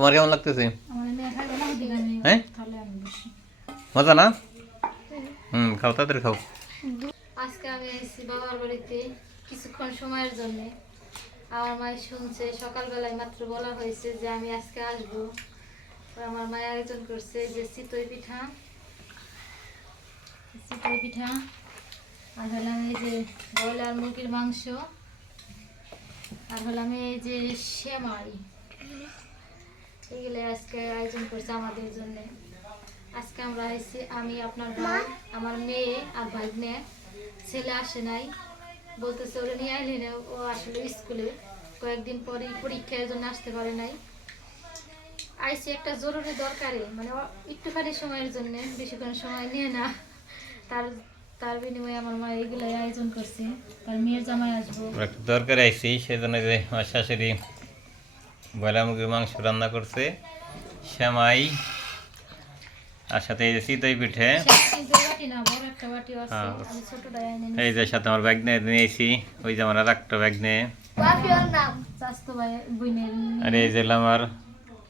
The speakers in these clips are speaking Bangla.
তোমার কেমন লাগতেছে? হ্যাঁ, মজা না? খাও, তাড়াতাড়ি খাও। আজকে আমি এসেছি বাবার বাড়িতে কিছুক্ষণ সময়ের জন্য। আমার মায়ের শুনছে, সকালবেলায় মাত্র বলা হয়েছে যে আমি আজকে আসবো। আমার মায়ের আয়োজন করছে যে চিতই পিঠা, আর হলাম এই যে ব্রয়লার মুরগির মাংস, আর হলাম এই যে সেমাই। এগুলো আজকে আয়োজন করছে আমাদের জন্য। আজকে আমরা এসেছি, আমি, আপনার ভাই, আমার মেয়ে আর ভাগ্নে। ছেলে আসে নাই, বলতেছে ওরা নিয়ে আইলি না, ও আসলে স্কুলে কয়েকদিন পরে পরীক্ষার জন্য আসতে পারে নাই। আইসি একটা জরুরি দরকারে, মানে একটুখানি সময়ের জন্য, বেশিক্ষণ সময় নিয়ে না। তার তার বিনিময়ে আমার মা এগুলো আয়োজন করছে। তার মেয়ের জামাই আসবো, একটা দরকারে আইসি, সেজন্য যে আমার শাশুড়ি ব্রয়লার মুরগির মাংস রান্না করছে, সেমাই, আর সাথে এই যে চিতই পিঠে। এই যে সাথে আমার ব্যাগ নিয়েছি, ওই যে আমার আর একটা ব্যাগ নিয়ে। আর এই যে আমার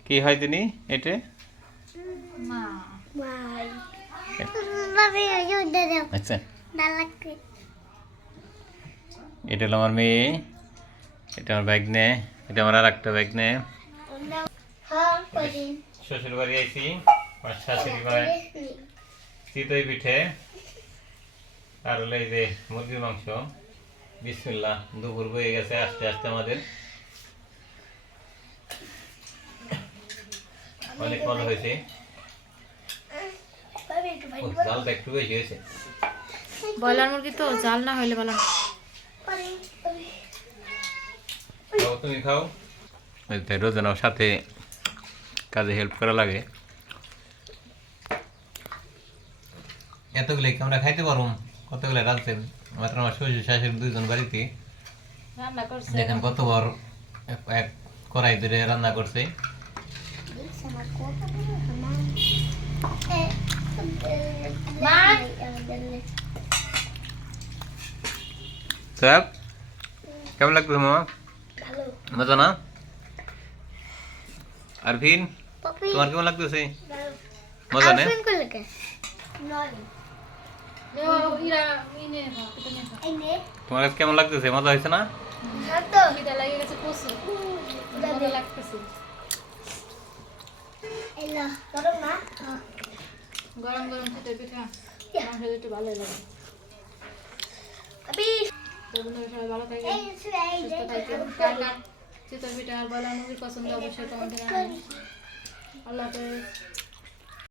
কি হয় তিনি এটা, আচ্ছা, এটা হলো আমার মেয়ে, এটা আমার ব্যাগ নে, এটা আমার আর একটা ব্যাগ নে। শ্বশুর বাড়ি আইছি, আমার শাশুড়ি মায়ের চিতই পিঠে, আর হলো এই যে মুরগির মাংস। বিসমিল্লাহ, দুপুর হয়ে গেছে আস্তে আস্তে আমাদের। অনেক মজা হয়েছে, জালটা একটু বেশি হয়েছে। ব্রয়লার মুরগি তো জাল না হইলে ভালো। তুমি খাও, রোজান সাথে কাজে হেল্প করা লাগে। এতগুলো আমরা খাইতে পারো, কতগুলো রাঁধছেন মাত্র আমার শ্বশুর শাশুড়ি দুইজন বাড়িতে। দেখেন কতবার এক কড়াই ধরে রান্না করছে। কেমন লাগতো মামা? মজা না? আরফিন, তোমার কেমন লাগতেছে? মজা নেই? তোমার কেমন লাগতেছে? মজা হয়েছে না? গরম গরম চিতই পিঠা একটু ভালো লাগে। সবাই ভালো থাকে, সুস্থ থাকে। চিতই পিঠা আর ব্রয়লার মুরগি পছন্দ অবশ্যই কমেন্টে জানাবেন। আল্লাহ হাফেজ।